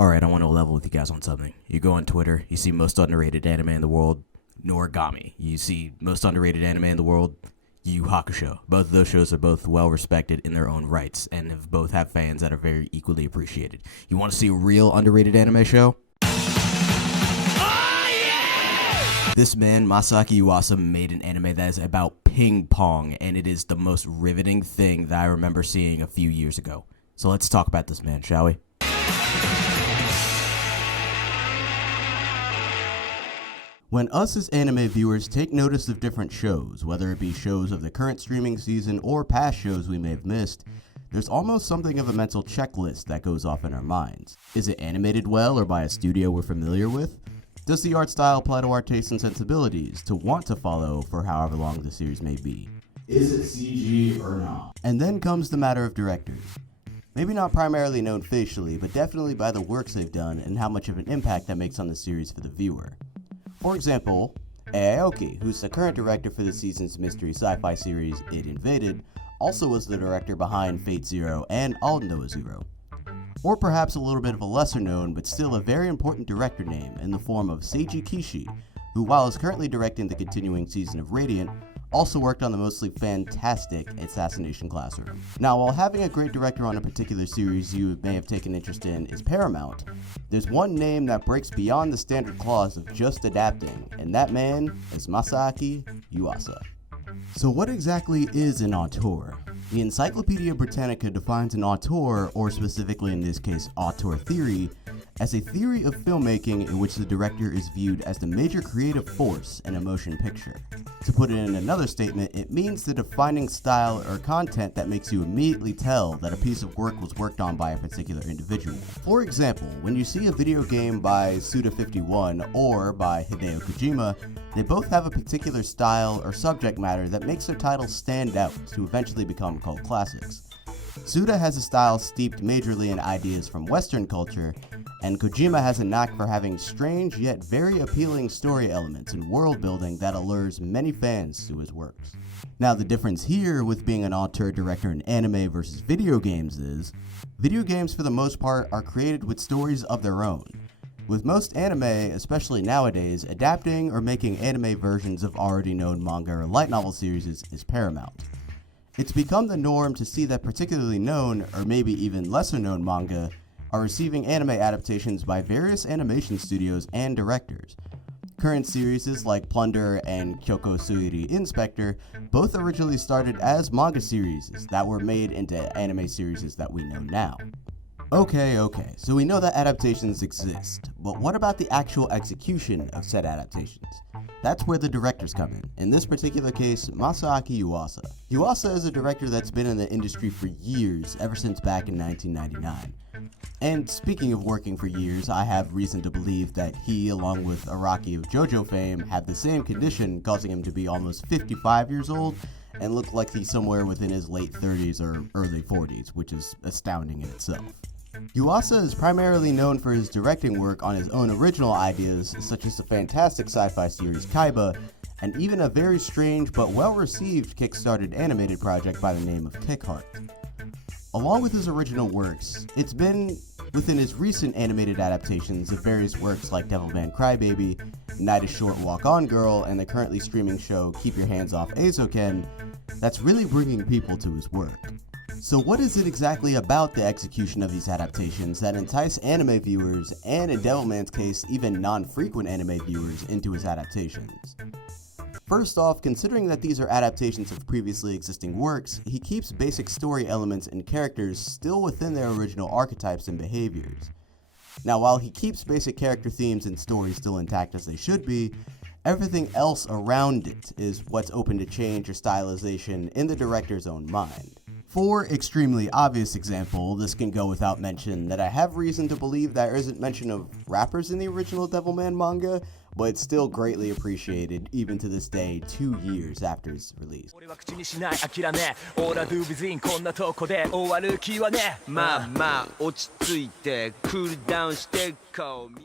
Alright, I want to level with you guys on something. You go on Twitter, you see most underrated anime in the world, Noragami. You see most underrated anime in the world, Yu Hakusho. Both of those shows are both well respected in their own rights and both have fans that are very equally appreciated. You want to see a real underrated anime show? Oh, yeah! This man, Masaaki Yuasa, made an anime that is about ping pong, and it is the most riveting thing that I remember seeing a few years ago. So let's talk about this man, shall we? When us as anime viewers take notice of different shows, whether it be shows of the current streaming season or past shows we may have missed, there's almost something of a mental checklist that goes off in our minds. Is it animated well or by a studio we're familiar with? Does the art style apply to our tastes and sensibilities to want to follow for however long the series may be? Is it CG or not? And then comes the matter of directors. Maybe not primarily known facially, but definitely by the works they've done and how much of an impact that makes on the series for the viewer. For example, Eizouken, who's the current director for the season's mystery sci-fi series It Invaded, also was the director behind Fate Zero and All Noah Zero. Or perhaps a little bit of a lesser known but still a very important director name in the form of Seiji Kishi, who while is currently directing the continuing season of Radiant, also worked on the mostly fantastic Assassination Classroom. Now, while having a great director on a particular series you may have taken interest in is paramount, there's one name that breaks beyond the standard clause of just adapting, and that man is Masaaki Yuasa. So what exactly is an auteur? The Encyclopedia Britannica defines an auteur, or specifically in this case auteur theory, as a theory of filmmaking in which the director is viewed as the major creative force in a motion picture. To put it in another statement, it means the defining style or content that makes you immediately tell that a piece of work was worked on by a particular individual. For example, when you see a video game by Suda51 or by Hideo Kojima, they both have a particular style or subject matter that makes their titles stand out to eventually become cult classics. Suda has a style steeped majorly in ideas from Western culture, and Kojima has a knack for having strange yet very appealing story elements and world building that allures many fans to his works. Now, the difference here with being an auteur director in anime versus video games is, video games for the most part are created with stories of their own. With most anime, especially nowadays, adapting or making anime versions of already known manga or light novel series is paramount. It's become the norm to see that particularly known, or maybe even lesser known manga are receiving anime adaptations by various animation studios and directors. Current series like Plunder and Kyoko Suiri Inspector both originally started as manga series that were made into anime series that we know now. Okay, so we know that adaptations exist, but what about the actual execution of said adaptations? That's where the directors come in this particular case, Masaaki Yuasa. Yuasa is a director that's been in the industry for years, ever since back in 1999. And speaking of working for years, I have reason to believe that he, along with Araki of JoJo fame, have the same condition, causing him to be almost 55 years old and look like he's somewhere within his late 30s or early 40s, which is astounding in itself. Yuasa is primarily known for his directing work on his own original ideas, such as the fantastic sci-fi series Kaiba, and even a very strange but well-received kickstarted animated project by the name of Kickheart. Along with his original works, it's been within his recent animated adaptations of various works like Devilman Crybaby, Night is Short Walk On Girl, and the currently streaming show Keep Your Hands Off Eizouken that's really bringing people to his work. So what is it exactly about the execution of these adaptations that entice anime viewers, and in Devilman's case, even non-frequent anime viewers, into his adaptations? First off, considering that these are adaptations of previously existing works, he keeps basic story elements and characters still within their original archetypes and behaviors. Now, while he keeps basic character themes and stories still intact as they should be, everything else around it is what's open to change or stylization in the director's own mind. For extremely obvious example, this can go without mention that I have reason to believe there isn't mention of rappers in the original Devilman manga, but it's still greatly appreciated even to this day, 2 years after its release.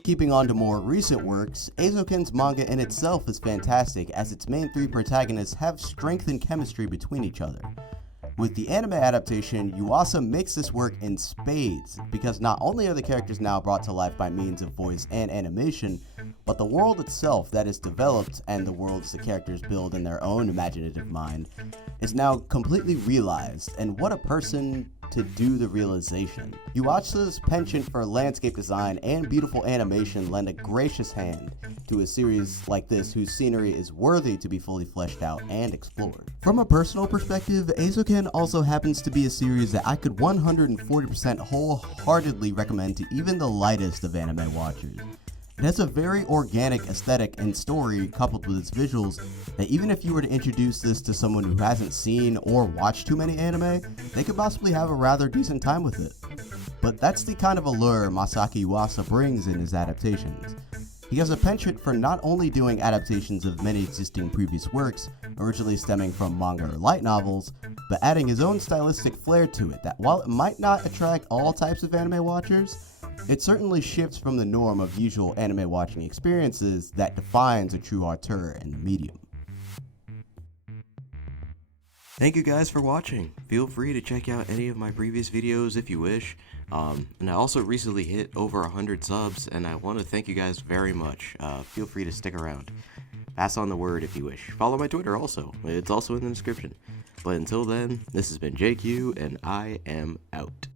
Keeping on to more recent works, Eizouken's manga in itself is fantastic as its main three protagonists have strength and chemistry between each other. With the anime adaptation, Yuasa makes this work in spades, because not only are the characters now brought to life by means of voice and animation, but the world itself that is developed and the worlds the characters build in their own imaginative mind is now completely realized, and what a person to do the realization. Yuasa's penchant for landscape design and beautiful animation lend a gracious hand to a series like this whose scenery is worthy to be fully fleshed out and explored. From a personal perspective, Eizouken also happens to be a series that I could 140% wholeheartedly recommend to even the lightest of anime watchers. It has a very organic aesthetic and story coupled with its visuals that even if you were to introduce this to someone who hasn't seen or watched too many anime, they could possibly have a rather decent time with it. But that's the kind of allure Masaaki Yuasa brings in his adaptations. He has a penchant for not only doing adaptations of many existing previous works, originally stemming from manga or light novels, but adding his own stylistic flair to it that while it might not attract all types of anime watchers, it certainly shifts from the norm of usual anime watching experiences that defines a true auteur in the medium. Thank you guys for watching. Feel free to check out any of my previous videos if you wish. And I also recently hit over 100 subs, and I want to thank you guys very much. Feel free to stick around. Pass on the word if you wish. Follow my Twitter also. It's also in the description. But until then, this has been JQ, and I am out.